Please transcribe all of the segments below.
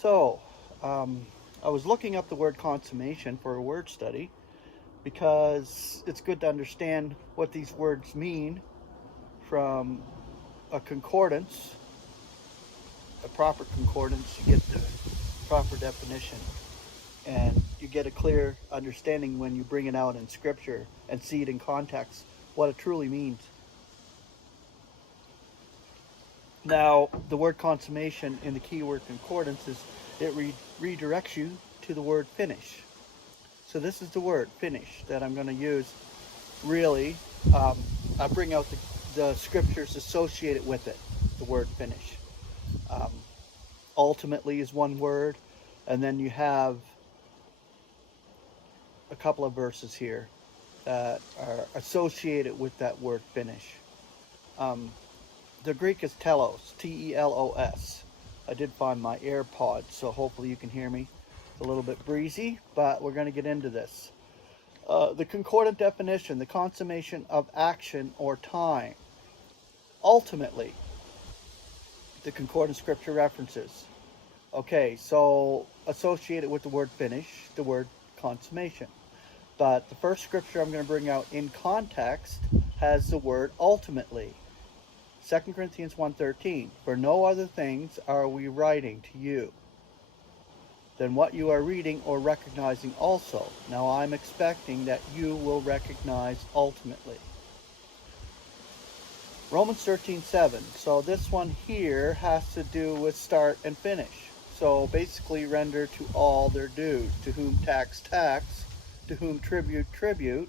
So, I was looking up the word consummation for a word study because it's good to understand what these words mean from a concordance, a proper concordance. You get the proper definition and you get a clear understanding when you bring it out in scripture and see it in context, what it truly means. Now, the word consummation in the keyword concordance is it redirects you to the word finish. So this is the word finish that I'm going to use. Really, I bring out the scriptures associated with it, the word finish. Ultimately is one word, and then you have a couple of verses here that are associated with that word finish. The Greek is telos, T-E-L-O-S. I did find my AirPods, so hopefully you can hear me. It's a little bit breezy, but we're going to get into this. The concordant definition, the consummation of action or time. Ultimately, the concordant scripture references. Okay, so associated with the word finish, the word consummation. But the first scripture I'm going to bring out in context has the word ultimately. 2 Corinthians 1:13, for no other things are we writing to you than what you are reading or recognizing also. Now I'm expecting that you will recognize ultimately. Romans 13:7, so this one here has to do with start and finish. So basically render to all their dues, to whom tax, tax, to whom tribute, tribute,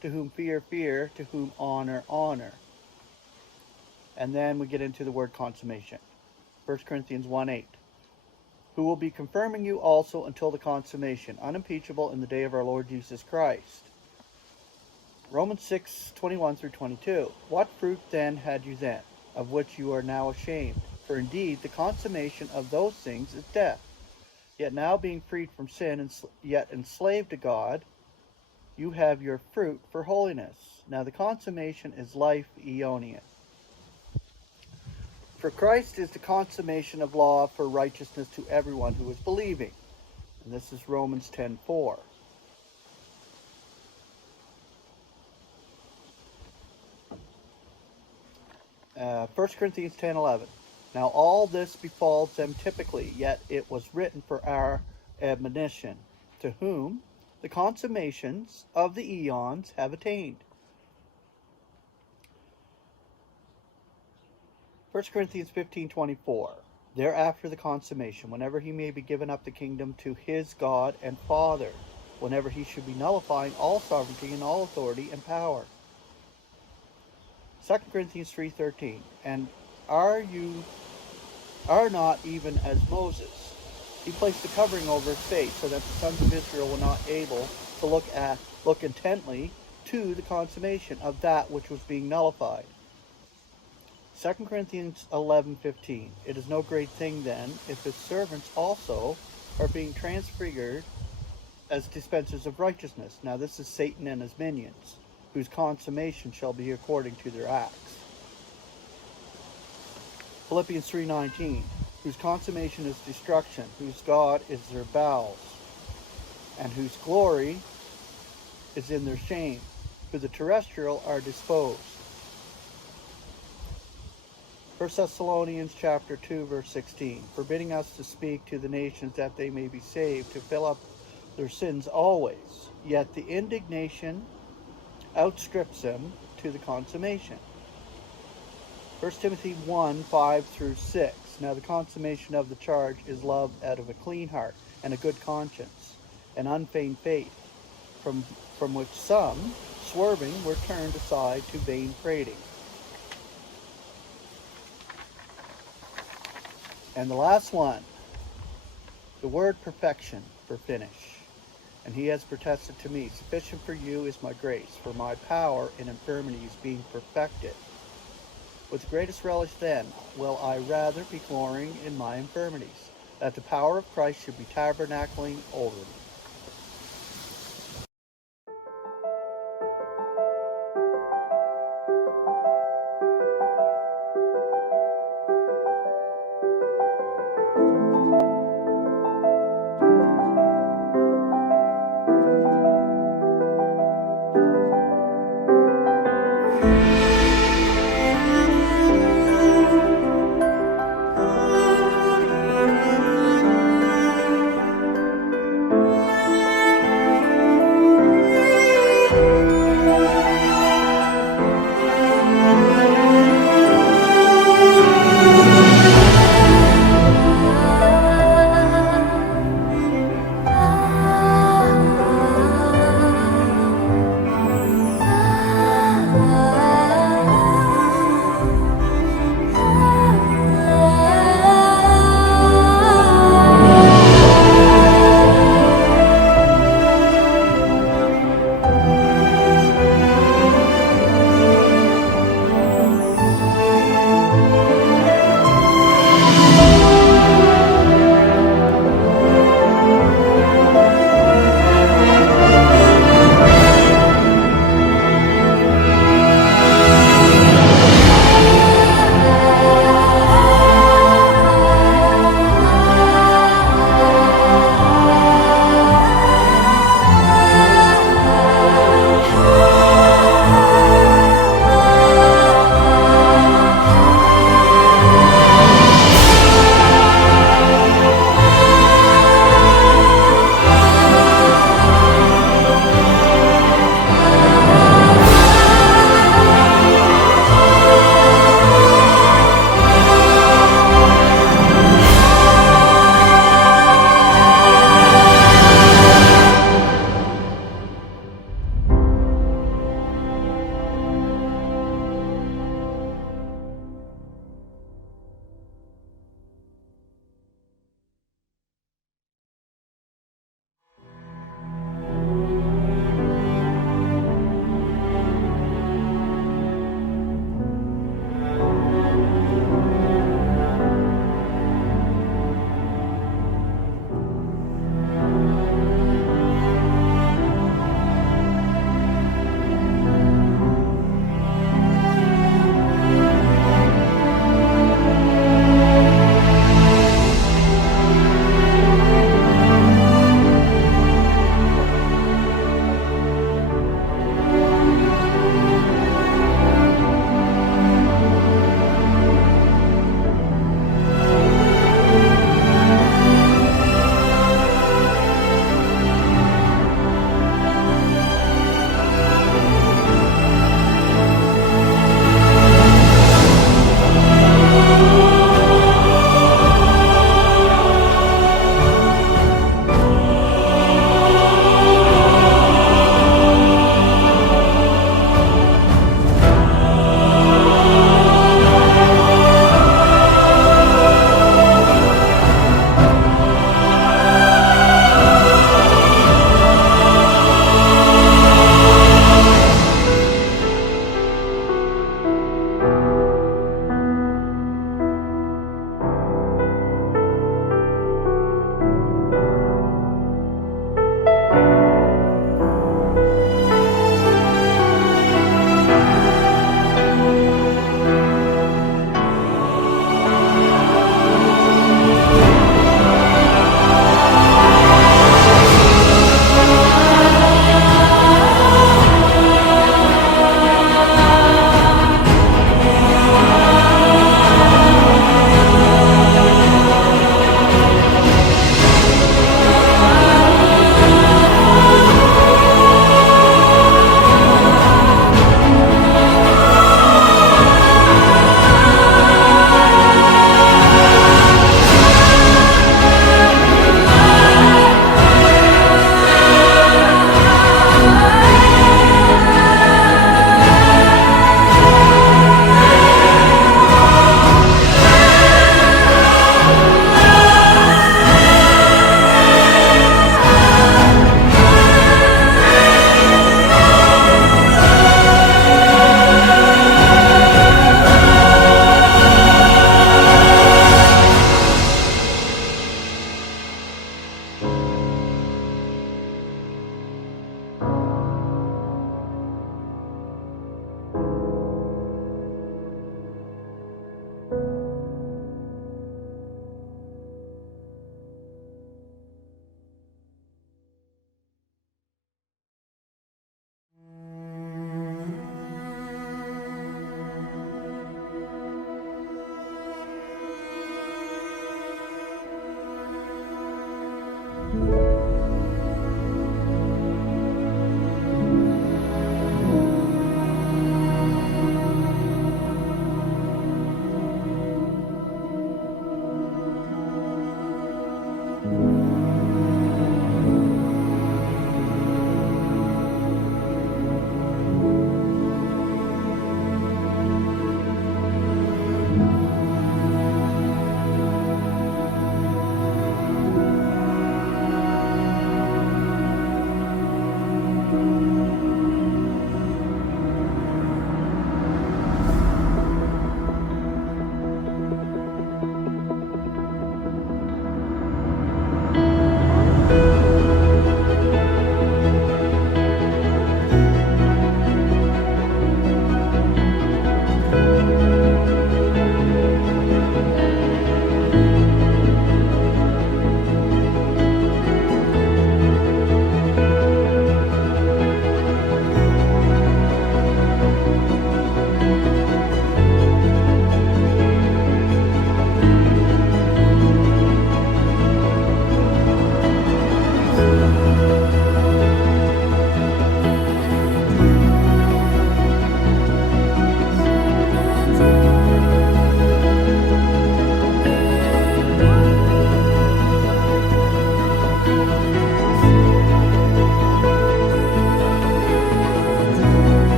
to whom fear, fear, to whom honor, honor. And then we get into the word consummation. 1 Corinthians 1:8. Who will be confirming you also until the consummation, unimpeachable in the day of our Lord Jesus Christ. Romans 6:21 through 22. What fruit then had you then, of which you are now ashamed? For indeed the consummation of those things is death. Yet now being freed from sin and yet enslaved to God, you have your fruit for holiness. Now the consummation is life aeonian. For Christ is the consummation of law for righteousness to everyone who is believing. And this is Romans 10:4. Uh, 1 Corinthians 10:11. Now all this befalls them typically, yet it was written for our admonition, to whom the consummations of the eons have attained. 1 Corinthians 15:24. Thereafter the consummation, whenever he may be given up the kingdom to his God and Father, whenever he should be nullifying all sovereignty and all authority and power. 2 Corinthians 3:13. And are not even as Moses? He placed a covering over his face so that the sons of Israel were not able to look intently to the consummation of that which was being nullified. 2 Corinthians 11:15. It is no great thing then if his servants also are being transfigured as dispensers of righteousness. Now this is Satan and his minions, whose consummation shall be according to their acts. Philippians 3:19. Whose consummation is destruction, whose God is their bowels, and whose glory is in their shame, for the terrestrial are disposed. 1 Thessalonians chapter 2, verse 16, forbidding us to speak to the nations that they may be saved, to fill up their sins always. Yet the indignation outstrips them to the consummation. 1 Timothy 1, 5 through 6. Now the consummation of the charge is love out of a clean heart, and a good conscience, and unfeigned faith, from which some, swerving, were turned aside to vain prating. And the last one, the word perfection, for finish. And he has protested to me, sufficient for you is my grace, for my power in infirmities being perfected. With the greatest relish then will I rather be glorying in my infirmities, that the power of Christ should be tabernacling over me.